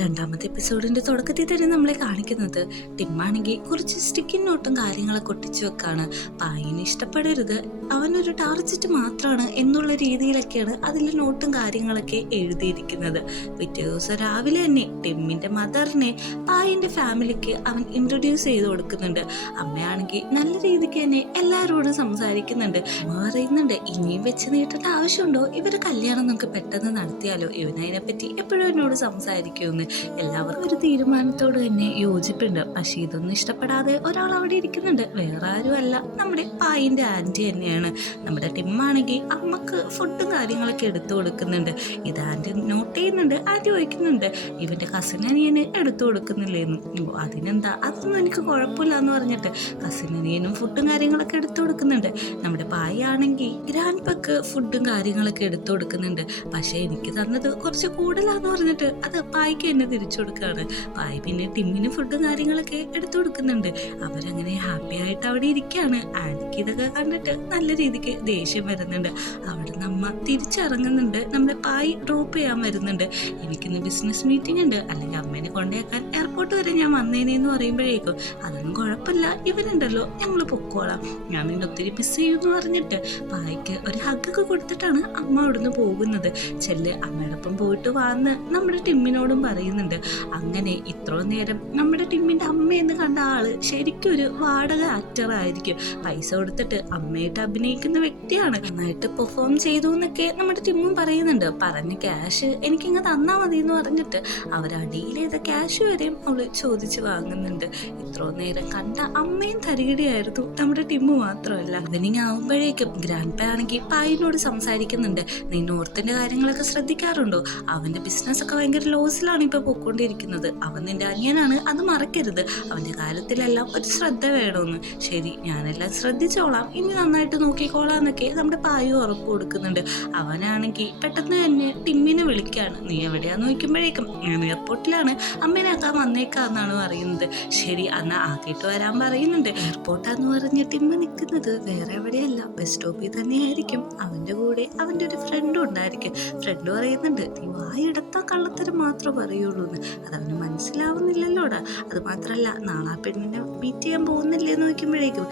രണ്ടാമത്തെ എപ്പിസോഡിന്റെ തുടക്കത്തിൽ തന്നെ നമ്മളെ കാണിക്കുന്നത് ടിമ്മാണെങ്കിൽ കുറച്ച് സ്റ്റിക്കിംഗ് നോട്ടും കാര്യങ്ങളൊക്കെ ഒട്ടിച്ചു വെക്കാണ്. പായിന് ഇഷ്ടപ്പെടരുത്, അവനൊരു ടാർജറ്റ് മാത്രമാണ് എന്നുള്ള രീതിയിലൊക്കെയാണ് അതിൽ നോട്ടും കാര്യങ്ങളൊക്കെ എഴുതിയിരിക്കുന്നത്. പിറ്റേ ദിവസം രാവിലെ തന്നെ ടിമ്മിന്റെ മദറിനെ പായിന്റെ ഫാമിലിക്ക് അവൻ ഇൻട്രൊഡ്യൂസ് ചെയ്ത് കൊടുക്കുന്നുണ്ട്. അമ്മയാണെങ്കിൽ നല്ല രീതിക്ക് തന്നെ എല്ലാവരോടും സംസാരിക്കുന്നുണ്ട്. അമ്മ പറയുന്നുണ്ട്, ഇനിയും വെച്ച് നീട്ടേണ്ട ആവശ്യമുണ്ടോ, ഇവര് കല്യാണം നമുക്ക് പെട്ടെന്ന് നടത്തിയാലോ, ഇവനതിനെപ്പറ്റി എപ്പോഴും എന്നോട് സംസാരിക്കുമെന്ന്. എല്ലാവർക്കും ഒരു തീരുമാനത്തോട് തന്നെ യോജിപ്പുണ്ട്. പക്ഷെ ഇതൊന്നും ഇഷ്ടപ്പെടാതെ ഒരാൾ അവിടെ ഇരിക്കുന്നുണ്ട്. വേറെ ആരും അല്ല, നമ്മുടെ പായിന്റെ ആന്റി തന്നെയാണ്. നമ്മുടെ ടിമ്മാണെങ്കിൽ അമ്മക്ക് ഫുഡും കാര്യങ്ങളൊക്കെ എടുത്തു കൊടുക്കുന്നുണ്ട്. ഇത് ആന്റി നോട്ട് ചെയ്യുന്നുണ്ട്. ആന്റി ചോദിക്കുന്നുണ്ട്, ഇവന്റെ കസിൻ അനിയന് എടുത്തു കൊടുക്കുന്നില്ലേന്നു. അതിനെന്താ, അതൊന്നും എനിക്ക് കുഴപ്പമില്ല എന്ന് പറഞ്ഞിട്ട് കസിൻ അനിയനും ഫുഡും കാര്യങ്ങളൊക്കെ എടുത്തു കൊടുക്കുന്നുണ്ട്. നമ്മുടെ പായി ആണെങ്കിൽ ഗ്രാൻഡ് പക്ക് ഫുഡും കാര്യങ്ങളൊക്കെ എടുത്തു കൊടുക്കുന്നുണ്ട്. പക്ഷെ എനിക്ക് തന്നത് കുറച്ച് കൂടുതലാന്ന് പറഞ്ഞിട്ട് അത് പായ്ക്ക് എന്നെ തിരിച്ചു കൊടുക്കുകയാണ്. പായ് പിന്നെ ടിമ്മിന് ഫുഡും കാര്യങ്ങളൊക്കെ എടുത്തു കൊടുക്കുന്നുണ്ട്. അവരങ്ങനെ ഹാപ്പി ആയിട്ട് അവിടെ ഇരിക്കുകയാണ്. ആന്റിക്ക് ഇതൊക്കെ കണ്ടിട്ട് നല്ല രീതിക്ക് ദേഷ്യം വരുന്നുണ്ട്. അവിടെ നമ്മ തിരിച്ചിറങ്ങുന്നുണ്ട്. നമ്മുടെ പായ് ഡ്രോപ്പ് ചെയ്യാൻ വരുന്നുണ്ട്. എനിക്കിന്ന് ബിസിനസ് മീറ്റിംഗ് ഉണ്ട്, അല്ലെങ്കിൽ അമ്മേനെ കൊണ്ടുപോക്കാൻ എയർപോർട്ട് വരെ ഞാൻ വന്നേനെന്ന് പറയുമ്പോഴേക്കും അതൊന്നും കുഴപ്പമില്ല, ഇവരുണ്ടല്ലോ, ഞങ്ങൾ പൊക്കോളാം, ഞാൻ നിന്നെ ഒത്തിരി മിസ് ചെയ്യുമെന്ന് പറഞ്ഞിട്ട് പായ്ക്ക് ഒരു ഹഗ്ഗൊക്കെ കൊടുത്തിട്ടാണ് അമ്മ അവിടുന്ന് പോകുന്നത്. ചെല്ല്, അമ്മയോടൊപ്പം പോയിട്ട് വന്ന് നമ്മുടെ ടിമ്മിനോടും പറയുന്നുണ്ട്. അങ്ങനെ ഇത്രയും നേരം നമ്മുടെ ടിമ്മിന്റെ അമ്മയെന്ന് കണ്ട ആള് ശരിക്കും ഒരു വാടക ആക്ടറായിരിക്കും. പൈസ കൊടുത്തിട്ട് അമ്മയായിട്ട് അഭിനയിക്കുന്ന വ്യക്തിയാണ്. നന്നായിട്ട് പെർഫോം ചെയ്തു എന്നൊക്കെ നമ്മുടെ ടിമ്മും പറയുന്നുണ്ട്. പറഞ്ഞ ക്യാഷ് എനിക്കിങ്ങ് തന്നാ മതി എന്ന് പറഞ്ഞിട്ട് അവരടിയിൽ ചെയ്ത ക്യാഷ് വരെയും അവള് ചോദിച്ചു വാങ്ങുന്നുണ്ട്. ഇത്രയും നേരം കണ്ട അമ്മയും തരികിടിയായിരുന്നു നമ്മുടെ ടിമ്മു മാത്രമല്ല. ഈവനിങ് ആവുമ്പോഴേക്കും ഗ്രാൻഡ് പേ ആണെങ്കിൽ പായിനോട് സംസാരിക്കുന്നുണ്ട്. നീ നോർത്തിന്റെ കാര്യങ്ങളൊക്കെ ശ്രദ്ധിക്കാറുണ്ടോ, അവന്റെ ബിസിനസ് ഒക്കെ ഭയങ്കര ലോസിലാണ് ഇപ്പൊ പോയിക്കൊണ്ടിരിക്കുന്നത്. അവൻ നിന്റെ അനിയനാണ്, അത് മറക്കരുത്. അവന്റെ കാര്യത്തിലെല്ലാം ഒരു ശ്രദ്ധ വേണമെന്ന്. ശരി, ഞാനെല്ലാം ശ്രദ്ധിച്ചോളാം, ഇനി നന്നായിട്ട് നോക്കിക്കോളാം എന്നൊക്കെ നമ്മുടെ പായു ഉറപ്പ് കൊടുക്കുന്നുണ്ട്. അവനാണെങ്കിൽ പെട്ടെന്ന് തന്നെ ടിമ്മിനെ വിളിക്കാണ്. നീ എവിടെയാന്ന് നോക്കുമ്പോഴേക്കും ഞാൻ എയർപോർട്ടിലാണ്, അമ്മേനാക്കാൻ വന്നേക്കാന്നാണ് പറയുന്നത്. ശരി, അന്ന് ആദ്യമായിട്ട് വരാൻ പറയുന്നുണ്ട്. എയർപോർട്ടാന്ന് പറഞ്ഞ് ടിമ്മ് നിൽക്കുന്നത് വേറെ എവിടെയല്ല, ബസ് സ്റ്റോപ്പിൽ തന്നെയായിരിക്കും. അവന്റെ കൂടെ അവന്റെ ഒരു ഫ്രണ്ടും ഉണ്ടായിരിക്കും. ഫ്രണ്ട് പറയുന്നുണ്ട്, നീ വായെടുത്താ കള്ളത്തരം മാത്രമേ പറയുള്ളൂ എന്ന്. അതവന് മനസ്സിലാവുന്നില്ലല്ലോടാ. അത് മാത്രല്ല, നാളെ ആ പെണ്ണിനെ മീറ്റ് ചെയ്യാൻ പോകുന്നില്ലേ എന്ന് നോക്കുമ്പോഴേക്കും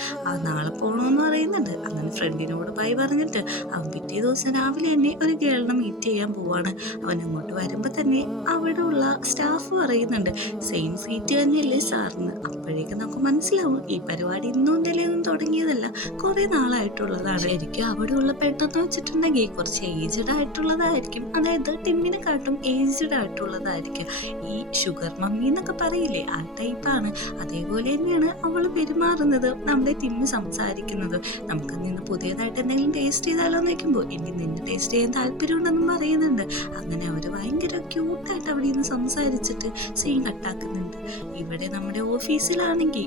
നാളെ പോകണമെന്ന് പറയുന്നുണ്ട്. അങ്ങനെ ഫ്രണ്ടിനോട് ബൈ പറഞ്ഞിട്ട് അവൻ പിറ്റേ ദിവസം രാവിലെ തന്നെ ഒരു ഗേളിനെ മീറ്റ് ചെയ്യാൻ പോവാണ്. അവൻ അങ്ങോട്ട് വരുമ്പോൾ തന്നെ അവിടെ ഉള്ള സ്റ്റാഫ് പറയുന്നുണ്ട്, സെയിം സീറ്റ് തന്നെയല്ലേ സാറിന്. അപ്പോഴേക്കും നമുക്ക് മനസ്സിലാവും ഈ പരിപാടി ഇന്നും ഇന്നലെയൊന്നും തുടങ്ങിയതല്ല, കുറെ നാളായിട്ടുള്ളതാണ്. ശരിക്കും അവിടെയുള്ള പെട്ടെന്ന് വെച്ചിട്ടുണ്ടെങ്കിൽ കുറച്ച് ഏജ്ഡ് ആയിട്ടുള്ളതായിരിക്കും. അതായത് ടിമ്മിനെക്കാട്ടും ഏജ്ഡ് ആയിട്ടുള്ളതായിരിക്കും. ഈ ഷുഗർ മമ്മി എന്നൊക്കെ പറയില്ലേ, ആ ടൈപ്പാണ്. അതേപോലെ തന്നെയാണ് അവള് പെരുമാറുന്നത്, നമ്മുടെ ടിമ്മ് സംസാരിക്കുന്നത്. നമുക്ക് നിന്ന് പുതിയതായിട്ട് എന്തെങ്കിലും ടേസ്റ്റ് ചെയ്താലോ എന്ന് വെക്കുമ്പോൾ എനിക്ക് നിന്നെ ടേസ്റ്റ് ചെയ്യാൻ താല്പര്യമുണ്ടെന്നും പറയുന്നുണ്ട്. അങ്ങനെ അവര് ഭയങ്കര ക്യൂട്ടായിട്ട് അവിടെ നിന്ന് സംസാരിച്ചിട്ട് സീൻ കട്ടാക്കുന്നുണ്ട്. ഇവിടെ നമ്മുടെ ഓഫീസിലാണെങ്കിൽ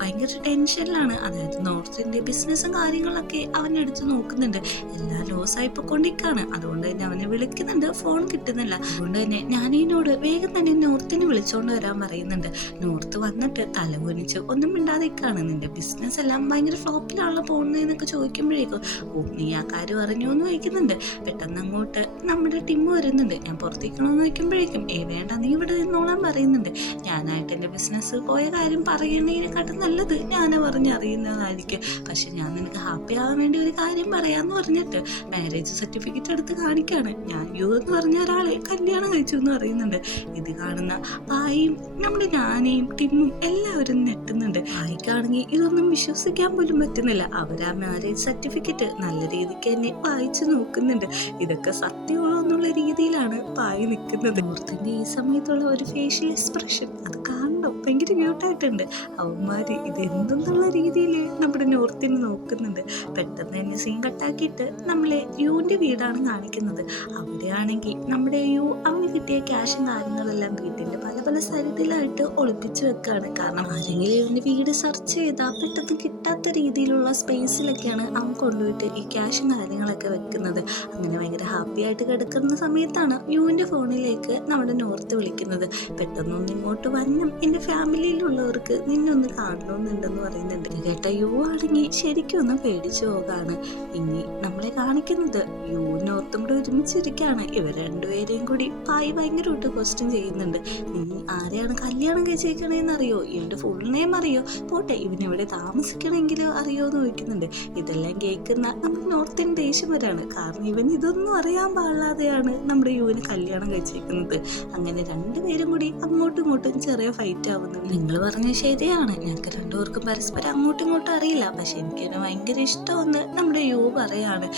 ഭയങ്കര ടെൻഷനിലാണ്. അതായത് നോർത്തിന്റെ ബിസിനസ്സും കാര്യങ്ങളൊക്കെ അവൻ എടുത്ത് നോക്കുന്നുണ്ട്. എല്ലാം ലോസ് ആയി പൊക്കൊണ്ടിരിക്കാണ്. അതുകൊണ്ട് തന്നെ അവനെ വിളിക്കുന്നുണ്ട്, ഫോൺ കിട്ടുന്നില്ല. അതുകൊണ്ട് തന്നെ ഞാനതിനോട് വേഗം തന്നെ നോർത്തിനെ വിളിച്ചോണ്ട് വരാൻ പറയുന്നുണ്ട്. നോർത്ത് വന്നിട്ട് തലകുനിച്ച് ഒന്നും മിണ്ടാതിരിക്കാണ്. നിന്റെ ബിസിനസ് എല്ലാം ഭയങ്കര ഫ്ലോപ്പിലാണല്ലോ പോകുന്നതെന്നൊക്കെ ചോദിക്കുമ്പോഴേക്കും, ഓ നീ ആ കാര്യം അറിഞ്ഞോ എന്ന് ചോദിക്കുന്നുണ്ട്. പെട്ടെന്ന് അങ്ങോട്ട് നമ്മുടെ ടിമ്മ് വരുന്നുണ്ട്. ഞാൻ പുറത്തേക്കണമെന്ന് ചോദിക്കുമ്പോഴേക്കും വേണ്ട, നീ ഇവിടെ നിന്നോളാൻ പറയുന്നുണ്ട്. ഞാനായിട്ട് എൻ്റെ ബിസിനസ് പോയ കാര്യം പറയണതിനെക്കാട്ടും നല്ലത് ഞാനെ പറഞ്ഞറിയുന്നതായിരിക്കും. പക്ഷെ ഞാൻ നിനക്ക് ഹാപ്പി ആവാൻ വേണ്ടി ഒരു കാര്യം പറയാന്ന് പറഞ്ഞിട്ട് മാരേജ് സർട്ടിഫിക്കറ്റ് എടുത്ത് കാണിക്കാണ്. ഞാൻ എന്ന് പറഞ്ഞ ഒരാളെ കല്യാണം കഴിച്ചു എന്ന് പറയുന്നുണ്ട്. ഇത് കാണുന്ന പായും നമ്മുടെ ഞാനയും ടിമ്മും എല്ലാവരും ഞെട്ടുന്നുണ്ട്. പായ്ക്കാണെങ്കിൽ ഇതൊന്നും വിശ്വസിക്കാൻ പോലും പറ്റുന്നില്ല. അവരാ മാരേജ് സർട്ടിഫിക്കറ്റ് നല്ല രീതിക്ക് തന്നെ വായിച്ചു നോക്കുന്നുണ്ട്. ഇതൊക്കെ സത്യമാണോ എന്നുള്ള രീതിയിലാണ് പായ് നിൽക്കുന്നത്. നോർത്തിന്റെ ഈ സമയത്തുള്ള ഒരു ഫേഷ്യൽ എക്സ്പ്രഷൻ അത് കാണണം, ഭയങ്കര ക്യൂട്ടായിട്ടുണ്ട്. അവന്മാര് ഇത് എന്തെന്നുള്ള രീതിയിൽ നമ്മുടെ നോർത്തിനെ നോക്കുന്നുണ്ട്. പെട്ടെന്ന് തന്നെ സീൻ കട്ടാക്കിയിട്ട് നമ്മളെ യുവിന്റെ വീടാണ് കാണിക്കുന്നത്. അവിടെയാണെങ്കിൽ നമ്മുടെ യു അവന് കിട്ടിയ ക്യാഷും കാര്യങ്ങളെല്ലാം വീട്ടിന്റെ പല പല സൈഡിലായിട്ട് ഒളിപ്പിച്ചു വെക്കാണ്. കാരണം ആരെങ്കിലും ഇവന്റെ വീട് സെർച്ച് ചെയ്താൽ പെട്ടെന്ന് കിട്ടാത്ത രീതിയിലുള്ള സ്പേസിലൊക്കെയാണ് അവൻ കൊണ്ടുപോയിട്ട് ഈ ക്യാഷും കാര്യങ്ങളൊക്കെ വെക്കുന്നത്. അങ്ങനെ ഭയങ്കര ഹാപ്പി ആയിട്ട് കിടക്കും കിടക്കുന്ന സമയത്താണ് യുവിൻ്റെ ഫോണിലേക്ക് നമ്മുടെ നോർത്ത് വിളിക്കുന്നത്. പെട്ടെന്നൊന്ന് ഇങ്ങോട്ട് വന്നം, എൻ്റെ ഫാമിലിയിലുള്ളവർക്ക് നിന്നൊന്ന് കാണണമെന്നുണ്ടെന്ന് പറയുന്നുണ്ട്. ഇത് കേട്ട യു ആണെങ്കിൽ ശരിക്കും ഒന്ന് പേടിച്ചു പോകാണ്. ഇനി നമ്മളെ കാണിക്കുന്നത് യുവും നോർത്തും കൂടെ ഒരുമിച്ചിരിക്കുകയാണ്. ഇവർ രണ്ടുപേരെയും കൂടി പായി ഭയങ്കരമായിട്ട് ക്വസ്റ്റ്യൻ ചെയ്യുന്നുണ്ട്. നീ ആരെയാണ് കല്യാണം കഴിച്ചേക്കണേന്ന് അറിയോ? ഇവൻ്റെ ഫുൾ നെയിം അറിയോ? പോട്ടെ, ഇവനെവിടെ താമസിക്കണമെങ്കിലും അറിയോ എന്ന് ചോദിക്കുന്നുണ്ട്. ഇതെല്ലാം കേൾക്കുന്ന നമ്മുടെ നോർത്ത് ഇന്ത്യൻ ദേഷ്യം വരാണ്. കാരണം ഇവൻ ഇതൊന്നും അറിയാൻ പാടില്ലാതെയാണ് നമ്മുടെ യുവിനെ കല്യാണം കഴിച്ചേക്കുന്നത്. അങ്ങനെ രണ്ടുപേരും കൂടി അങ്ങോട്ടും ഇങ്ങോട്ടും ചെറിയ ഫൈറ്റ് ആവുന്നുണ്ട്. നിങ്ങൾ പറഞ്ഞത് ശരിയാണ്, ഞങ്ങൾക്ക് രണ്ടുപേർക്കും പരസ്പരം അങ്ങോട്ടും ഇങ്ങോട്ടും അറിയില്ല, പക്ഷെ എനിക്കെന്നെ ഭയങ്കര ഇഷ്ടമെന്ന് നമ്മുടെ യു പറയാണ്.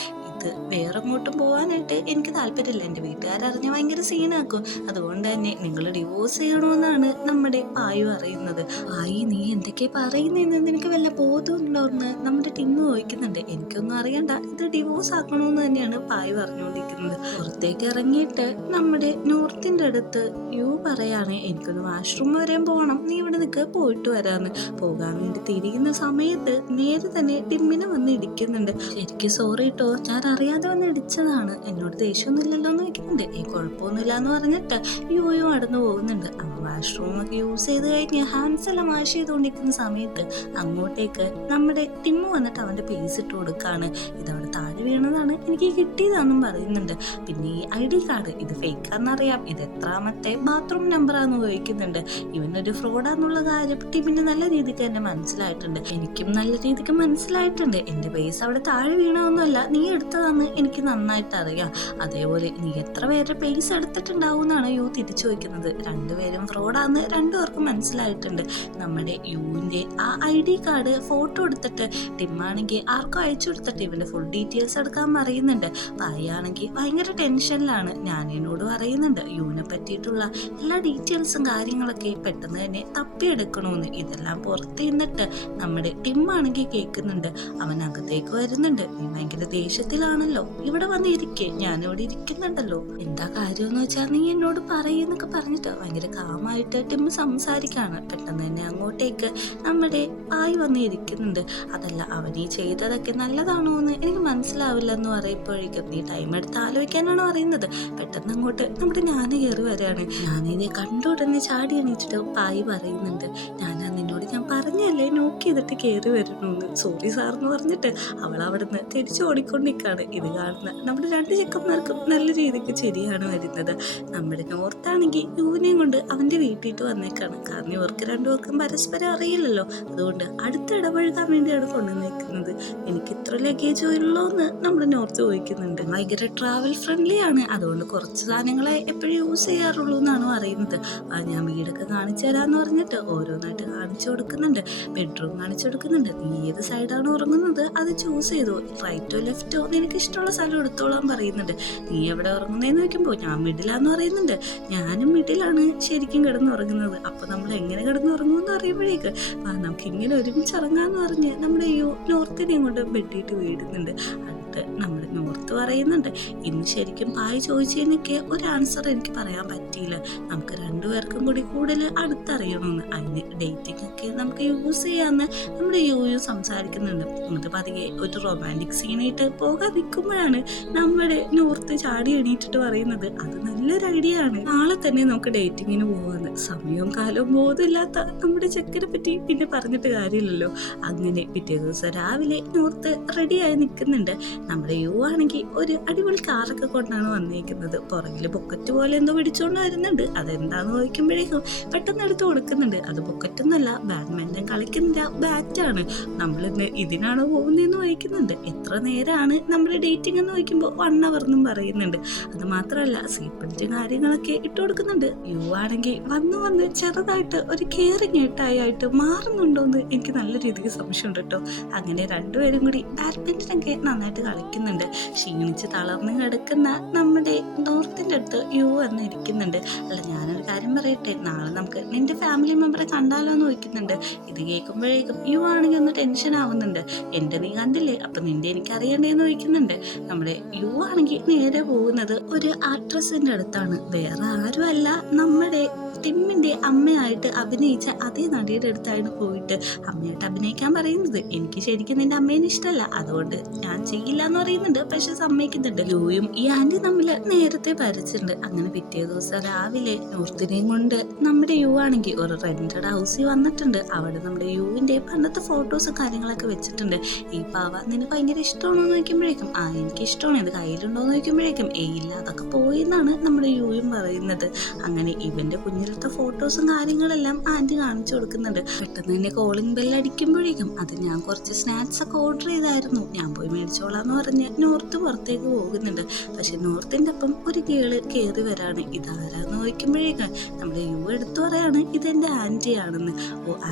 വേറെ അങ്ങോട്ടും പോകാനായിട്ട് എനിക്ക് താല്പര്യമില്ല, എൻ്റെ വീട്ടുകാരറിഞ്ഞ ഭയങ്കര സീനാക്കും, അതുകൊണ്ട് തന്നെ നിങ്ങൾ ഡിവോഴ്സ് ചെയ്യണമെന്നാണ് നമ്മുടെ പായു അറിയുന്നത്. പായി, നീ എന്തൊക്കെ പറയുന്നതെന്ന് നിനക്ക് വല്ല ബോധമുണ്ടോന്ന് നമ്മുടെ ടിമ്മ് ചോദിക്കുന്നുണ്ട്. എനിക്കൊന്നും അറിയണ്ട, ഇത് ഡിവോഴ്സ് ആക്കണമെന്ന് തന്നെയാണ് പായു പറഞ്ഞുകൊണ്ടിരിക്കുന്നത്. പുറത്തേക്ക് ഇറങ്ങിയിട്ട് നമ്മുടെ നോർത്തിൻ്റെ അടുത്ത് യു പറയാണ്, എനിക്കൊന്ന് വാഷ്റൂം വരെയും പോകണം, നീ ഇവിടെ നിൽക്ക്, പോയിട്ട് വരാമെന്ന്. പോകാൻ വേണ്ടി തിരിയുന്ന സമയത്ത് നേരെ തന്നെ ടിമ്മിനെ വന്ന് ഇടിക്കുന്നുണ്ട്. ശരിക്കും സോറി കേട്ടോ, ഞാൻ അറിയാതെ വന്ന് ഇടിച്ചതാണ്, എന്നോട് ദേഷ്യമൊന്നുമില്ലല്ലോ എന്ന് വയ്ക്കുന്നുണ്ട്. കുഴപ്പമൊന്നുമില്ല എന്ന് പറഞ്ഞിട്ട് യുയും അടന്നു പോകുന്നുണ്ട്. വാഷ്റൂമൊക്കെ യൂസ് ചെയ്ത് കഴിഞ്ഞ് ഹാൻഡ്സ് എല്ലാം വാഷ് ചെയ്തുകൊണ്ടിരിക്കുന്ന സമയത്ത് അങ്ങോട്ടേക്ക് നമ്മുടെ ടിമ്മു വന്നിട്ട് അവൻ്റെ പേസ് ഇട്ട് കൊടുക്കുകയാണ്. ഇതവിടെ താഴെ വീണതാണ്, എനിക്ക് കിട്ടിയതാണെന്നും പറയുന്നുണ്ട്. പിന്നെ ഈ ID കാർഡ് ഇത് ഫേക്കാന്നറിയാം, ഇത് എത്രാമത്തെ ബാത്റൂം നമ്പറാന്ന് ചോദിക്കുന്നുണ്ട്. ഇവനൊരു ഫ്രോഡാന്നുള്ള കാര്യം ടിമ്മിന് നല്ല രീതിക്ക് തന്നെ മനസ്സിലായിട്ടുണ്ട്. എനിക്കും നല്ല രീതിക്ക് മനസ്സിലായിട്ടുണ്ട്. എൻ്റെ പേസ് അവിടെ താഴെ വീണതൊന്നുമല്ല, നീ എടുത്തതാന്ന് എനിക്ക് നന്നായിട്ട് അറിയാം. അതേപോലെ നീ എത്ര പേരുടെ പേസ് എടുത്തിട്ടുണ്ടാവും എന്നാണ് യു തിരിച്ചു ചോദിക്കുന്നത്. രണ്ടുപേരും ഫ്രോഡാന്ന് രണ്ടുപേർക്കും മനസ്സിലായിട്ടുണ്ട്. നമ്മുടെ യുവിൻ്റെ ആ ID കാർഡ് ഫോട്ടോ എടുത്തിട്ട് ടിമ്മാണെങ്കിൽ ആർക്കും അയച്ചു കൊടുത്തിട്ട് ഇവൻ്റെ ഫുൾ ഡീറ്റെയിൽസ് എടുക്കാൻ പറയുന്നുണ്ട്. പായാണെങ്കിൽ ഭയങ്കര ടെൻഷനിലാണ്. ഞാൻ എന്നോട് പറയുന്നുണ്ട് യുവിനെ പറ്റിയിട്ടുള്ള എല്ലാ ഡീറ്റെയിൽസും കാര്യങ്ങളൊക്കെ പെട്ടെന്ന് തന്നെ തപ്പിയെടുക്കണമെന്ന്. ഇതെല്ലാം പുറത്ത് നിന്നിട്ട് നമ്മുടെ ടിമ്മാണെങ്കിൽ കേൾക്കുന്നുണ്ട്. അവൻ അകത്തേക്ക് വരുന്നുണ്ട്. നീ ഭയങ്കര ദേഷ്യത്തിലാണല്ലോ, ഇവിടെ വന്ന് ഇരിക്കേ, ഞാനിവിടെ ഇരിക്കുന്നുണ്ടല്ലോ, എന്താ കാര്യമെന്ന് വെച്ചാൽ നീ എന്നോട് പറയുന്നൊക്കെ പറഞ്ഞിട്ട് ഭയങ്കര കാമായിട്ട് ടിമ്മ് സംസാരിക്കാണ്. പെട്ടെന്ന് തന്നെ അങ്ങോട്ടേക്ക് നമ്മുടെ പായ് വന്ന് ഇരിക്കുന്നുണ്ട്. അതല്ല, അവനീ ചെയ്തതൊക്കെ നല്ലതാണോ എന്ന് എനിക്ക് മനസ്സിലാവില്ല എന്ന് പറയുമ്പോഴേക്കും നീ ടൈം എടുത്ത് ആലോചിക്കാനാണ് പറയുന്നത്. പെട്ടെന്ന് അങ്ങോട്ട് നമ്മുടെ ഞാൻ കയറി വരികയാണ്. ഞാനിനെ കണ്ട ഉടനെ ചാടി എണീറ്റിട്ട് പായ് പറയുന്നുണ്ട്, നിന്നോട് ഞാൻ പറഞ്ഞല്ലേ നോക്ക് ചെയ്തിട്ട് കയറി വരണമെന്ന്, സോറി സാർ എന്ന് പറഞ്ഞിട്ട് അവൾ അവിടെ നിന്ന് തിരിച്ചു ഓടിക്കൊണ്ടിരിക്കുകയാണ്. ഇത് കാണുന്ന നമ്മുടെ രണ്ട് ചെക്കന്മാർക്കും നല്ല രീതിക്ക് ശരിയാണ് വരുന്നത്. നമ്മുടെ നോർത്താണെങ്കിൽ യുവിനെയും കൊണ്ട് അവൻ്റെ വീട്ടിട്ട് വന്നേക്കാണ്. കാരണം ഇവർക്ക് രണ്ടുപേർക്കും പരസ്പരം അറിയില്ലല്ലോ, അതുകൊണ്ട് അടുത്ത് ഇടപഴകാൻ വേണ്ടിയാണ് കൊണ്ടുവന്നേക്കുന്നത്. എനിക്ക് ഇത്ര ലഗേജ് ഉള്ളോ എന്ന് നമ്മുടെ നോർത്ത് ചോദിക്കുന്നുണ്ട്. ഭയങ്കര ട്രാവൽ ഫ്രണ്ട്ലി ആണ്, അതുകൊണ്ട് കുറച്ച് സാധനങ്ങളെ എപ്പോഴും യൂസ് ചെയ്യാറുള്ളൂ എന്നാണ് പറയുന്നത്. ഞാൻ വീടൊക്കെ കാണിച്ചു തരാമെന്ന് പറഞ്ഞിട്ട് ഓരോന്നായിട്ട് കാണിച്ചു കൊടുക്കുന്നുണ്ട്. ബെഡ്റൂം കാണിച്ചു കൊടുക്കുന്നുണ്ട്. നീ ഏത് സൈഡാണ് ഉറങ്ങുന്നത് അത് ചൂസ് ചെയ്തോ, റൈറ്റോ ലെഫ്റ്റോ നിനക്ക് ഇഷ്ടമുള്ള സ്ഥലം എടുത്തോളാൻ പറയുന്നുണ്ട്. നീ എവിടെ ഉറങ്ങുന്നതെന്ന് ചോദിക്കുമ്പോൾ ഞാൻ മിഡിലാന്ന് പറയുന്നുണ്ട്. ഞാനും മിഡിലാണ് ശരിക്കും കിടന്നുറങ്ങുന്നത്. അപ്പോൾ നമ്മൾ എങ്ങനെ കിടന്നുറങ്ങുമെന്ന് അറിയുമ്പോഴേക്ക് നമുക്ക് ഇങ്ങനെ ഒരുമിച്ച് ഇറങ്ങാന്ന് പറഞ്ഞ് നമ്മുടെ നോർത്തിനെയും കൊണ്ട് ബെഡിട്ട് വീടുന്നുണ്ട്. നമ്മുടെ നോർത്ത് പറയുന്നുണ്ട്, ഇന്ന് ശരിക്കും പായ് ചോദിച്ചതിനൊക്കെ ഒരു ആൻസർ എനിക്ക് പറയാൻ പറ്റിയില്ല, നമുക്ക് രണ്ടുപേർക്കും കൂടി കൂടുതൽ അടുത്തറിയണമെന്ന്, അതിന് ഡേറ്റിംഗ് ഒക്കെ നമുക്ക് യൂസ് ചെയ്യാമെന്ന് നമ്മുടെ യുയും സംസാരിക്കുന്നുണ്ട്. അത് പതിയെ ഒരു റൊമാൻറ്റിക് സീനായിട്ട് പോകാൻ നിൽക്കുമ്പോഴാണ് നമ്മുടെ നോർത്ത് ചാടി എണീറ്റിട്ട് പറയുന്നത്, അത് നല്ലൊരു ഐഡിയ ആണ്, നാളെ തന്നെ നമുക്ക് ഡേറ്റിങ്ങിന് പോകാമെന്ന്. സമയവും കാലവും ബോധമില്ലാത്ത നമ്മുടെ ചെക്കനെ പറ്റി പിന്നെ പറഞ്ഞിട്ട് കാര്യമില്ലല്ലോ. അങ്ങനെ പിറ്റേ ദിവസം രാവിലെ നോർത്ത് റെഡിയായി നിൽക്കുന്നുണ്ട്. നമ്മുടെ യു ആണെങ്കിൽ ഒരു അടിപൊളി കാറൊക്കെ കൊണ്ടാണ് വന്നിരിക്കുന്നത്. പുറകിൽ ബൊക്കറ്റ് പോലെ എന്തോ പിടിച്ചോണ്ട് വരുന്നുണ്ട്. അതെന്താന്ന് ചോദിക്കുമ്പോഴേക്കും പെട്ടെന്ന് എടുത്ത് കൊടുക്കുന്നുണ്ട്. അത് ബൊക്കറ്റൊന്നല്ല, ബാഡ്മിൻ്റൺ കളിക്കുന്ന ബാറ്റാണ്. നമ്മളിന്ന് ഇതിനാണോ പോകുന്നതെന്ന് ചോദിക്കുന്നുണ്ട്. എത്ര നേരമാണ് നമ്മുടെ ഡേറ്റിംഗ് എന്ന് ചോദിക്കുമ്പോൾ 1 hour എന്നും പറയുന്നുണ്ട്. അത് മാത്രമല്ല സീറ്റ് ബെൽറ്റ് കാര്യങ്ങളൊക്കെ ഇട്ട് കൊടുക്കുന്നുണ്ട്. യു ആണെങ്കിൽ വന്ന് ചെറുതായിട്ട് ഒരു കെയറിങ് ഏട്ടായിട്ട് മാറുന്നുണ്ടോയെന്ന് എനിക്ക് നല്ല രീതിക്ക് സംശയമുണ്ട് കേട്ടോ. അങ്ങനെ രണ്ടുപേരും കൂടി ബാഡ്മിൻ്റനൊക്കെ നന്നായിട്ട് കളിക്കുന്നുണ്ട്. ക്ഷീണിച്ച് തളർന്ന് കിടക്കുന്ന നമ്മുടെ നോർത്തിൻ്റെ അടുത്ത് യു എന്ന് ഇരിക്കുന്നുണ്ട്. അല്ല, ഞാനൊരു കാര്യം പറയട്ടെ, നാളെ നമുക്ക് നിന്റെ ഫാമിലി മെമ്പറെ കണ്ടാലോ എന്ന് ചോദിക്കുന്നുണ്ട്. ഇത് കേൾക്കുമ്പോഴേക്കും യു ആണെങ്കിൽ ഒന്ന് ടെൻഷൻ ആവുന്നുണ്ട്. എൻ്റെ നീ കണ്ടില്ലേ, അപ്പം നിന്റെ എനിക്ക് അറിയണ്ടേന്ന് ചോദിക്കുന്നുണ്ട്. നമ്മുടെ യു ആണെങ്കിൽ നേരെ പോകുന്നത് ഒരു ആക്ട്രസിൻ്റെ അടുത്താണ്. വേറെ ആരും അല്ല, നമ്മുടെ ടിമ്മിന്റെ അമ്മയായിട്ട് അഭിനയിച്ച അതേ നടിയുടെ അടുത്തായിട്ട് പോയിട്ട് അമ്മയായിട്ട് അഭിനയിക്കാൻ പറയുന്നത്. എനിക്ക് ശരിക്കും നിന്റെ അമ്മേനെ ഇഷ്ടമല്ല, അതുകൊണ്ട് ഞാൻ ചെയ്യില്ല എന്ന് പറയുന്നുണ്ട്. പക്ഷെ സമ്മതിക്കുന്നുണ്ട്. യൂയും ഈ ആന്റി തമ്മിൽ നേരത്തെ പരിച്ചിട്ടുണ്ട്. അങ്ങനെ പിറ്റേ ദിവസം രാവിലെ നോർത്തിനെയും കൊണ്ട് നമ്മുടെ യു ആണെങ്കിൽ ഒരു റെന്റഡ് ഹൗസിൽ വന്നിട്ടുണ്ട്. അവിടെ നമ്മുടെ യുവിന്റെ പണ്ടത്തെ ഫോട്ടോസും കാര്യങ്ങളൊക്കെ വെച്ചിട്ടുണ്ട്. ഈ പാവ നിനക്ക് ഭയങ്കര ഇഷ്ടമാണോ എന്ന് ചോദിക്കുമ്പോഴേക്കും എനിക്ക് ഇഷ്ടമാണ്, ഇത് കയ്യിലുണ്ടോ എന്ന് ചോദിക്കുമ്പോഴേക്കും ഇല്ല അതൊക്കെ പോയി എന്നാണ് നമ്മുടെ യുയും പറയുന്നത്. അങ്ങനെ ഇവന്റെ കുഞ്ഞിലത്തെ ഫോട്ടോസും കാര്യങ്ങളെല്ലാം ആന്റി കാണിച്ചു കൊടുക്കുന്നുണ്ട്. പെട്ടെന്ന് തന്നെ കോളിംഗ് ബെൽ അടിക്കുമ്പോഴേക്കും അത് ഞാൻ കുറച്ച് സ്നാക്സ് ഒക്കെ ഓർഡർ ചെയ്തായിരുന്നു, ഞാൻ പോയി മേടിച്ചോളാന്ന് പറഞ്ഞ് നോർത്ത് പുറത്തേക്ക് പോകുന്നുണ്ട്. പക്ഷെ നോർത്തിന്റെ ഒപ്പം ഒരു കേള് കയറി വരാണ്. ഇതാരാന്ന് ചോദിക്കുമ്പോഴേക്കും നമ്മുടെ യു എടുത്തു പറയാണ് ഇതെന്റെ ആന്റി ആണെന്ന്.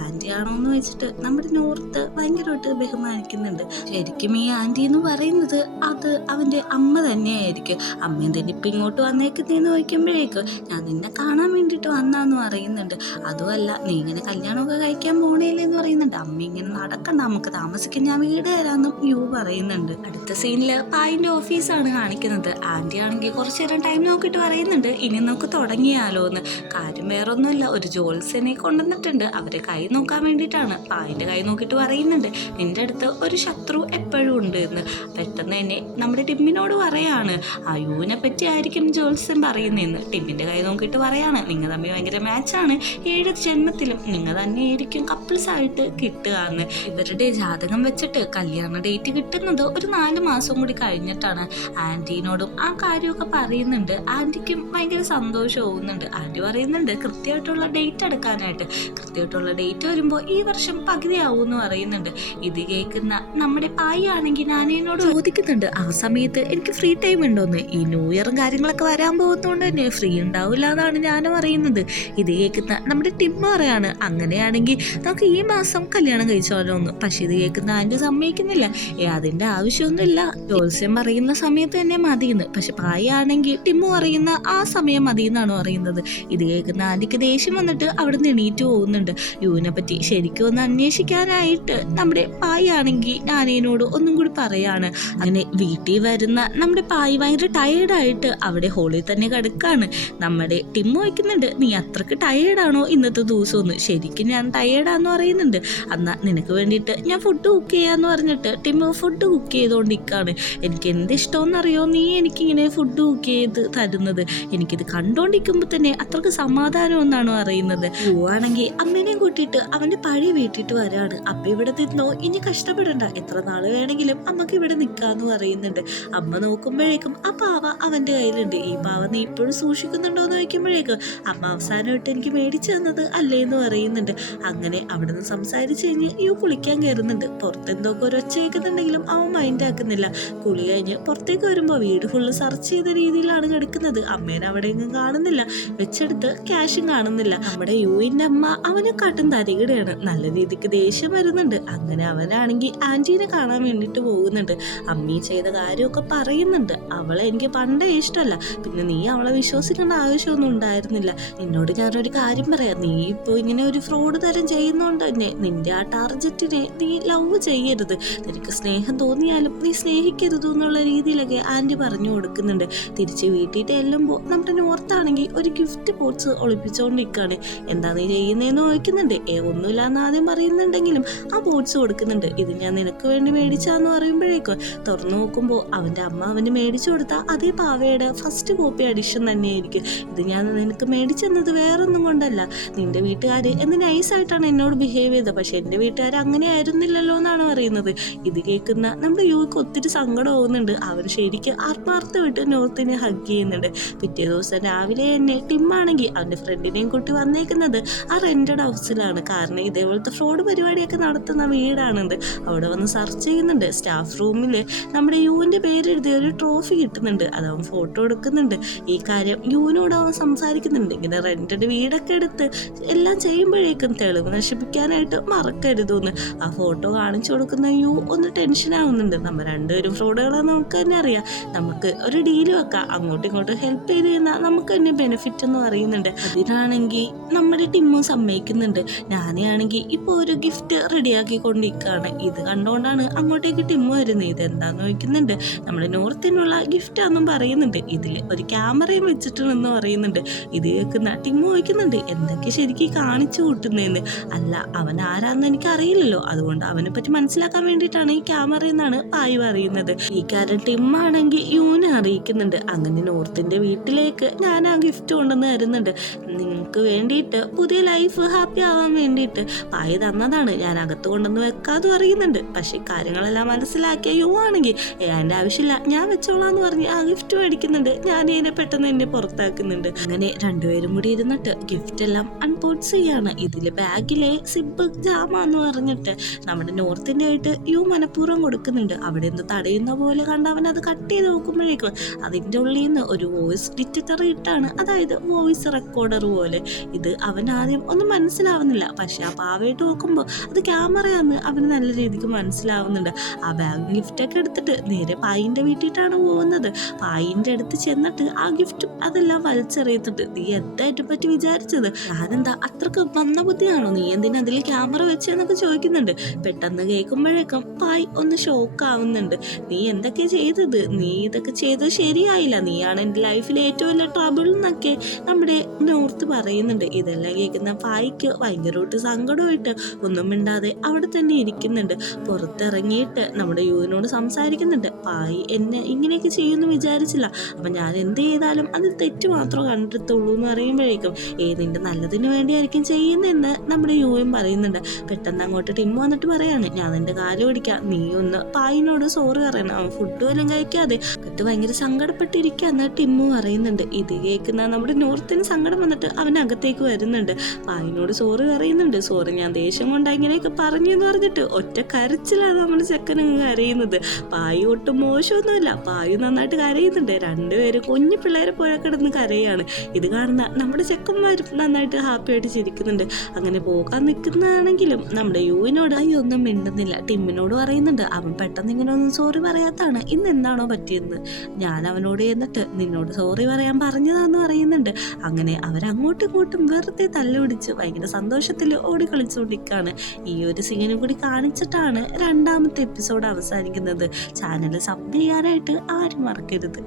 ആന്റി ആണോ എന്ന് വെച്ചിട്ട് നമ്മുടെ നോർത്ത് ഭയങ്കരമായിട്ട് ബഹുമാനിക്കുന്നുണ്ട്. ശരിക്കും ഈ ആന്റി എന്ന് പറയുന്നത് അത് അവന്റെ അമ്മ തന്നെയായിരിക്കും. അമ്മയും തന്നെ ഇപ്പൊ ഇങ്ങോട്ട് വന്നേക്കുന്നതെന്ന് ചോദിക്കുമ്പോഴേക്കും ഞാൻ നിന്നെ കാണാൻ വേണ്ടിയിട്ട് വന്നാന്ന് പറയുന്നുണ്ട്. അതുമല്ല നീ ഇങ്ങനെ കല്യാണമൊക്കെ കഴിക്കാൻ പോണേല്ലേ എന്ന് പറയുന്നുണ്ട്. അമ്മ ഇങ്ങനെ നടക്കണ്ട, നമുക്ക് താമസിക്കാൻ ഞാൻ വീട് തരാമെന്നും യു പറയുന്നുണ്ട്. അടുത്ത സീനില് പായിന്റെ ഓഫീസാണ് കാണിക്കുന്നത്. ആന്റി ആണെങ്കിൽ കുറച്ചു നേരം ടൈം നോക്കിയിട്ട് പറയുന്നുണ്ട് ഇനി നമുക്ക് തുടങ്ങിയാലോ എന്ന്. കാര്യം വേറൊന്നുമില്ല, ഒരു ജോത്സ്യനെ കൊണ്ടുവന്നിട്ടുണ്ട്, അവരെ കൈ നോക്കാൻ വേണ്ടിയിട്ടാണ്. പായിന്റെ കൈ നോക്കിയിട്ട് പറയുന്നുണ്ട് നിന്റെ അടുത്ത് ഒരു ശത്രു എപ്പോഴും ഉണ്ട് എന്ന്. പെട്ടെന്ന് തന്നെ നമ്മുടെ ടിമ്മിനോട് പറയാണ് ആ യുവിനെ പറ്റി ആയിരിക്കും ജോത്സ്യൻ പറയുന്നതെന്ന്. ടിമ്മിന്റെ കൈ നോക്കിയിട്ട് പറയാണ് നിങ്ങൾ തമ്മിൽ ഭയങ്കര മാച്ചാണ്, 7 ജന്മത്തിലും നിങ്ങൾ തന്നെ ആയിരിക്കും കപ്പിൾസ് ആയിട്ട് കിട്ടുക എന്ന്. ഇവരുടെ ജാതകം വെച്ചിട്ട് കല്യാണ ഡേറ്റ് കിട്ടുന്നത് ഒരു 4 മാസം കൂടി കഴിഞ്ഞിട്ടാണ്. ആന്റീനോടും ആ കാര്യമൊക്കെ പറയുന്നുണ്ട്. ആന്റിക്കും ഭയങ്കര സന്തോഷമാവുന്നുണ്ട്. ആന്റി പറയുന്നുണ്ട് കൃത്യമായിട്ടുള്ള ഡേറ്റ് എടുക്കാനായിട്ട്. കൃത്യമായിട്ടുള്ള ഡേറ്റ് വരുമ്പോൾ ഈ വർഷം പകുതിയാവും എന്ന് പറയുന്നുണ്ട്. ഇത് കേൾക്കുന്ന നമ്മുടെ പായി ആണെങ്കിൽ ഞാനോട് ചോദിക്കുന്നുണ്ട് ആ സമയത്ത് എനിക്ക് ഫ്രീ ടൈം ഉണ്ടോന്ന്. ഈ ന്യൂ ഇയറും കാര്യങ്ങളൊക്കെ വരാൻ പോകുന്നതുകൊണ്ട് തന്നെ ഫ്രീ ഉണ്ടാവില്ല എന്നാണ് ഞാനും അറിയുന്നത്. ഇത് കേൾക്കുന്ന നമ്മുടെ ടിമ്മ പറയാണ് അങ്ങനെയാണെങ്കിൽ നമുക്ക് ഈ മാസം കല്യാണം കഴിച്ചാലോ ഒന്ന്. പക്ഷെ ഇത് കേൾക്കുന്ന ആന്റി സമ്മതിക്കുന്നില്ല. അതിന്റെ ആവശ്യമൊന്നുമില്ല, ജോത്സ്യം പറയുന്ന സമയത്ത് തന്നെ മതിയെന്ന്. പക്ഷെ പായി ആണെങ്കിൽ ടിമ്മു പറയുന്ന ആ സമയം മതി എന്നാണ് പറയുന്നത്. ഇത് കേൾക്കുന്ന ആന്റിക്ക് ദേഷ്യം വന്നിട്ട് അവിടെ നിന്ന് എണീറ്റ് പോകുന്നുണ്ട്. യുവിനെ പറ്റി ശരിക്കും ഒന്ന് അന്വേഷിക്കാനായിട്ട് നമ്മുടെ പായി ആണെങ്കിൽ ഞാനേനോട് ഒന്നും കൂടി പറയാണ്. അങ്ങനെ വീട്ടിൽ വരുന്ന നമ്മുടെ പായി ഭയങ്കര ടയേർഡായിട്ട് അവിടെ ഹോളിൽ തന്നെ കിടക്കാണ്. നമ്മുടെ ടിമ്മു വയ്ക്കുന്നുണ്ട് നീ അത്രക്ക് ടയേർഡാണോ ഇന്നത്തെ ദിവസം ഒന്ന്. ശരിക്കും ഞാൻ ടയേർഡാന്ന് പറയുന്നുണ്ട്. എന്നാ നിനക്ക് വേണ്ടിയിട്ട് ഞാൻ ഫുഡ് കുക്ക് ചെയ്യാന്ന് പറഞ്ഞിട്ട് ടിമ്മു ഫുഡ് കുക്ക് ചെയ്തോണ്ടിരിക്കാണ്. എനിക്ക് എന്ത് ഇഷ്ടമെന്നറിയോ നീ എനിക്കിങ്ങനെ ഫുഡ് കുക്ക് ചെയ്ത് തരുന്നത്. എനിക്കിത് കണ്ടോണ്ടിരിക്കുമ്പോൾ തന്നെ അത്രക്ക് സമാധാനം എന്നാണ് പറയുന്നത്. പോവാണെങ്കിൽ അമ്മേനെയും കൂട്ടിയിട്ട് അവന്റെ പഴയ വീട്ടിട്ട് വരാണ്. അപ്പ ഇവിടെ നിന്നോ, ഇനി കഷ്ടപ്പെടണ്ട, എത്ര നാള് വേണമെങ്കിലും അമ്മക്ക് ഇവിടെ നിൽക്കാന്ന് പറയുന്നുണ്ട്. അമ്മ നോക്കുമ്പോഴേക്കും ആ പാവ അവന്റെ കയ്യിലുണ്ട്. ഈ പാവ നീ ഇപ്പോഴും സൂക്ഷിക്കുന്നുണ്ടോ എന്ന് ചോദിക്കുമ്പോഴേക്കും അമ്മ അവസാനമായിട്ട് എനിക്ക് മേടിച്ചു തന്നത് അല്ലേന്ന് പറയുന്നുണ്ട്. അങ്ങനെ അവിടെ നിന്ന് സംസാരിച്ച് കഴിഞ്ഞ് യു കുളിക്കാൻ കയറുന്നുണ്ട്. പുറത്തെന്തൊക്കെ ഒരു ഒച്ച കേൾക്കുന്നുണ്ടെങ്കിലും അവൻ മൈൻഡ് ആക്കുന്നില്ല. കുളി കഴിഞ്ഞ് പുറത്തേക്ക് വരുമ്പോൾ വീട് ഫുള്ള് സെർച്ച് ചെയ്ത രീതിയിലാണ് കിടക്കുന്നത്. അമ്മേനെ അവിടെ എങ്ങും കാണുന്നില്ല, വെച്ചെടുത്ത് ക്യാഷും കാണുന്നില്ല. നമ്മുടെ യുവിന്റെ അമ്മ അവനെ കാട്ടും തരികിടയാണ്. നല്ല രീതിക്ക് ദേഷ്യം വരുന്നുണ്ട്. അങ്ങനെ അവനാണെങ്കിൽ ആന്റീനെ കാണാൻ വേണ്ടിട്ട് പോകുന്നുണ്ട്. അമ്മീ ചെയ്ത കാര്യമൊക്കെ പറയുന്നുണ്ട്. അവളെ എനിക്ക് പണ്ടേ ഇഷ്ടമല്ല, പിന്നെ നീ അവളെ വിശ്വസിക്കേണ്ട ആവശ്യമൊന്നും ഉണ്ടായിരുന്നില്ല. നിന്നോട് ഞാനൊരു കാര്യം പറയാം, നീ ഇപ്പോൾ ഇങ്ങനെ ഒരു ഫ്രോഡ് തരം ചെയ്യുന്നോണ്ട് തന്നെ നിന്റെ ആ ടാർജറ്റിനെ നീ ലവ് ചെയ്യരുത്. നിനക്ക് സ്നേഹം തോന്നിയാലും നീ സ്നേഹിക്കരുത് എന്നുള്ള രീതിയിലൊക്കെ ആന്റി പറഞ്ഞു കൊടുക്കുന്നുണ്ട്. തിരിച്ച് വീട്ടിൽ ചെല്ലുമ്പോൾ നമ്മുടെ നോർത്താണെങ്കിൽ ഒരു ഗിഫ്റ്റ് ബോക്സ് ഒളിപ്പിച്ചുകൊണ്ടിരിക്കുകയാണ്. എന്താ നീ ചെയ്യുന്നതെന്ന് ചോദിക്കുന്നുണ്ട്. ഒന്നുമില്ലാന്ന് ആദ്യം പറയുന്നുണ്ടെങ്കിലും ആ ബോക്സ് കൊടുക്കുന്നുണ്ട്. ഇത് ഞാൻ നിനക്ക് വേണ്ടി മേടിച്ചാന്ന് പറയുമ്പോഴേക്കും തുറന്നു നോക്കുമ്പോൾ അവന്റെ അമ്മ അവന് മേടിച്ചു കൊടുത്ത അതേ പാവയുടെ ഫസ്റ്റ് കോപ്പി എഡിഷൻ തന്നെയായിരിക്കും. ഇത് ഞാൻ നിനക്ക് മേടിച്ചെന്നത് വേറൊന്നും കൊണ്ടല്ല, നിന്റെ വീട്ടുകാർ എന്ന് നൈസായിട്ടാണ് എന്നോട് ബിഹേവ് ചെയ്തത്, പക്ഷെ എൻ്റെ വീട്ടുകാർ അങ്ങനെ ആയിരുന്നില്ലല്ലോ എന്നാണ് പറയുന്നത്. ഇത് കേൾക്കുന്ന നമ്മുടെ യുവക്ക് ഒത്തിരി സങ്കടമാവുന്നുണ്ട്. അവൻ ശരിക്കും ആത്മാർത്ഥമായിട്ട് നോർത്തിനെ ഹഗ് ചെയ്യുന്നുണ്ട്. പിറ്റേ ദിവസം രാവിലെ തന്നെ ടിമ്മാണെങ്കിൽ അവൻ്റെ ഫ്രണ്ടിനെയും കൂട്ടി വന്നേക്കുന്നത് ആ റെന്റഡ് ഹൗസിലാണ്. കാരണം ഇതേപോലത്തെ ഫ്രോഡ് പരിപാടിയൊക്കെ നടത്തുന്ന വീടാണിത്. അവിടെ വന്ന് സെർച്ച് ചെയ്യുന്നുണ്ട്. സ്റ്റാഫ് റൂമിൽ നമ്മുടെ യുവിൻ്റെ പേരെഴുതിയ ഒരു ട്രോഫി കിട്ടുന്നുണ്ട്. അത് അവൻ ഫോട്ടോ എടുക്കുന്നുണ്ട്. ഈ കാര്യം യുവിനോട് അവൻ സംസാരിക്കുന്നുണ്ട്. ഇങ്ങനെ റെന്റഡ് വീടൊക്കെ എടുത്ത് എല്ലാം ചെയ്യുമ്പോഴേക്കും തെളിവ് നശിപ്പിക്കാനായിട്ട് മറക്കരുതെന്ന്. ആ ഫോട്ടോ കാണിച്ചു കൊടുക്കുന്ന യു ഒന്ന് ടെൻഷൻ ആവുന്നുണ്ട്. നമ്മൾ രണ്ടുപേരും ഫ്രോഡുകളാന്ന് നമുക്ക് തന്നെ അറിയാം, നമുക്ക് ഒരു ഡീല് വെക്കാം, അങ്ങോട്ടും ഇങ്ങോട്ടും ഹെൽപ്പ് ചെയ്ത് കഴിഞ്ഞാൽ നമുക്ക് തന്നെ ബെനിഫിറ്റ് എന്ന് പറയുന്നുണ്ട്. അതിനാണെങ്കിൽ നമ്മുടെ ടിമ്മും സമ്മതിക്കുന്നുണ്ട്. ഞാനാണെങ്കിൽ ഇപ്പോൾ ഒരു ഗിഫ്റ്റ് റെഡിയാക്കിക്കൊണ്ടിരിക്കുകയാണ്. ഇത് കണ്ടുകൊണ്ടാണ് അങ്ങോട്ടേക്ക് ടിമ്മു വരുന്നത്. ഇതെന്താന്ന് ചോദിക്കുന്നുണ്ട്. നമ്മുടെ നോർത്തിനുള്ള ഗിഫ്റ്റാന്നും പറയുന്നുണ്ട്. ഇതിൽ ഒരു ക്യാമറയും വെച്ചിട്ടുണ്ടെന്ന് പറയുന്നുണ്ട്. ഇത് കേൾക്കുന്ന ടിമ്മു ചോദിക്കുന്നുണ്ട് എന്തൊക്കെ ശരിക്കും കാണിച്ചു കൂട്ടുന്നതെന്ന്. അല്ല, അവൻ ആരാന്ന് എനിക്ക് അറിയില്ലല്ലോ, അതുകൊണ്ട് അവനെ പറ്റി മനസ്സിലാക്കാൻ വേണ്ടിയിട്ടാണ് ഈ ക്യാമറ എന്നാണ് പായ് പറയുന്നത്. ഈ കാര്യം ടിമ്മാണെങ്കിൽ യൂനെ അറിയിക്കുന്നുണ്ട്. അങ്ങനെ നോർത്തിന്റെ വീട്ടിലേക്ക് ഞാൻ ആ ഗിഫ്റ്റ് കൊണ്ടുവന്ന് തരുന്നുണ്ട്, നിങ്ങൾക്ക് വേണ്ടിയിട്ട് പുതിയ ലൈഫ് ഹാപ്പി ആവാൻ വേണ്ടിയിട്ട് പായ് തന്നതാണ്, ഞാൻ അകത്ത് കൊണ്ടുവന്ന് വെക്കാതെ അറിയുന്നുണ്ട്. പക്ഷെ കാര്യങ്ങളെല്ലാം മനസ്സിലാക്കിയ യു ആണെങ്കിൽ എൻ്റെ ആവശ്യമില്ല ഞാൻ വെച്ചോളാന്ന് പറഞ്ഞ് ആ ഗിഫ്റ്റ് മേടിക്കുന്നുണ്ട്. ഞാൻ ഇതിനെ പെട്ടെന്ന് എന്നെ പുറത്താക്കുന്നുണ്ട്. അങ്ങനെ രണ്ടുപേരും കൂടി ഇരുന്നിട്ട് ഗിഫ്റ്റ് എല്ലാം അൺബോക്സ് ചെയ്യാണ്. ഇതില് ബാഗിലെ സിബ് ജാമാന്ന് പറഞ്ഞിട്ട് നമ്മുടെ നോർത്തിന്റെ ആയിട്ട് യു മനഃപൂർവ്വം കൊടുക്കുന്നുണ്ട്. അവിടെ നിന്ന് തടയുന്ന പോലെ കണ്ട് അവൻ അത് കട്ട് ചെയ്ത് നോക്കുമ്പോഴേക്കും അതിൻ്റെ ഉള്ളിൽ നിന്ന് ഒരു വോയിസ് ഡിറ്റക്ടർ ഇട്ടാണ്, അതായത് വോയിസ് റെക്കോർഡർ പോലെ. ഇത് അവൻ ആദ്യം ഒന്നും മനസ്സിലാവുന്നില്ല, പക്ഷെ ആ പാവയായിട്ട് നോക്കുമ്പോൾ അത് ക്യാമറയാന്ന് അവന് നല്ല രീതിക്ക് മനസ്സിലാവുന്നുണ്ട്. ആ ബാഗ് ഗിഫ്റ്റൊക്കെ എടുത്തിട്ട് നേരെ പായിൻ്റെ വീട്ടിട്ടാണ് പോകുന്നത്. പായിൻ്റെ അടുത്ത് ചെന്നിട്ട് ആ ഗിഫ്റ്റും അതെല്ലാം വലിച്ചെറിയുന്നുണ്ട്. നീ എന്തായിട്ട് പറ്റി വിചാരിച്ചത്? ഞാനെന്താ അത്രക്ക് വന്ന ബുദ്ധിയാണോ? നീ എന്തിനാ അതിൽ ക്യാമറ വെച്ചെന്നൊക്കെ ചോദിക്കുന്നുണ്ട്. പെട്ടെന്ന് കേൾക്കുമ്പോഴേക്കും പായ് ഒന്ന് ഷോക്ക് ആവുന്നുണ്ട്. നീ എന്തൊക്കെ ചെയ്തത്? നീ ഇതൊക്കെ ചെയ്തത് ശരിയായില്ല, നീയാണ് എൻ്റെ ലൈഫിലെ ഏറ്റവും വലിയ ട്രബിൾ എന്നൊക്കെ നമ്മുടെ നോർത്ത് പറയുന്നുണ്ട്. ഇതെല്ലാം കേൾക്കുന്ന പായ്ക്ക് ഭയങ്കരമായിട്ട് സങ്കടമായിട്ട് ഒന്നും മിണ്ടാതെ അവിടെ തന്നെ ഇരിക്കുന്നുണ്ട്. പുറത്തിറങ്ങിയിട്ട് നമ്മുടെ യുവിനോട് സംസാരിക്കുന്നുണ്ട്. പായ് എന്നെ ഇങ്ങനെയൊക്കെ ചെയ്യുമെന്ന് വിചാരിച്ചില്ല, അപ്പം ഞാൻ എന്ത് ചെയ്താലും അത് തെറ്റ് മാത്രമേ കണ്ടെത്തുള്ളൂ എന്ന് പറയുമ്പോഴേക്കും നിന്റെ നല്ലതിന് വേണ്ടിയായിരിക്കും ചെയ്യുന്നതെന്ന് നമ്മുടെ യുവും പറയുന്നുണ്ട്. പെട്ടെന്ന് അങ്ങോട്ട് ടിമ്മു വന്നിട്ട് പറയാണ്, ഞാൻ നിന്റെ കാല് പിടിക്കാം, നീ ഒന്ന് പായിനോട് സോറി പറയണം, അവൻ ഫുഡ് പോലും കഴിക്കാതെ കെട്ട് ഭയങ്കര സങ്കടപ്പെട്ടിരിക്കാന്ന് ടിമ്മു പറയുന്നുണ്ട്. ഇത് കേൾക്കുന്ന നമ്മുടെ നോർത്തിന് സങ്കടം വന്നിട്ട് അവനകത്തേക്ക് വരുന്നുണ്ട്. പായിനോട് സോറി പറയുന്നുണ്ട്. സോറി, ഞാൻ ദേഷ്യം കൊണ്ട് ഇങ്ങനെയൊക്കെ പറഞ്ഞു എന്ന് പറഞ്ഞിട്ട് ഒറ്റ കരച്ചിലാണ് നമ്മുടെ ചെക്കനങ്ങ് കരയുന്നത്. പായ് ഒട്ടും മോശമൊന്നുമില്ല, പായ് നന്നായിട്ട് കരയുന്നുണ്ട്. രണ്ടുപേരും കുഞ്ഞു പിള്ളേരെ പോലെ കിടന്ന് കരയാണ്. ഇത് കാണുന്ന നമ്മുടെ ചെക്കന്മാരും നന്നായിട്ട് ഹാപ്പി ആയിട്ട് ചിരിക്കുന്നുണ്ട്. അങ്ങനെ പോകാൻ നിൽക്കുന്നതാണെങ്കിലും നമ്മുടെ യുവിനോട് ഒന്നും മിണ്ടുന്നില്ല. ടിമ്മിനോട് പറയുന്നുണ്ട്, അവൻ പെട്ടെന്ന് ഇങ്ങനെ ഒന്നും സോറി പറയാത്താണ്, ഇന്ന് എന്താണോ പറ്റിയെന്ന്. ഞാൻ അവനോട് എന്നിട്ട് നിന്നോട് സോറി പറയാൻ പറഞ്ഞതാന്ന് പറയുന്നുണ്ട്. അങ്ങനെ അവരങ്ങോട്ടും ഇങ്ങോട്ടും വെറുതെ തല്ലുപിടിച്ച് ഭയങ്കര സന്തോഷത്തിൽ ഓടിക്കളിച്ചുകൊണ്ടിരിക്കുകയാണ്. ഈ ഒരു സീനും കൂടി കാണിച്ചിട്ടാണ് രണ്ടാമത്തെ എപ്പിസോഡ് അവസാനിക്കുന്നത്. ചാനൽ സബ് ചെയ്യാനായിട്ട് ആരും മറക്കരുത്.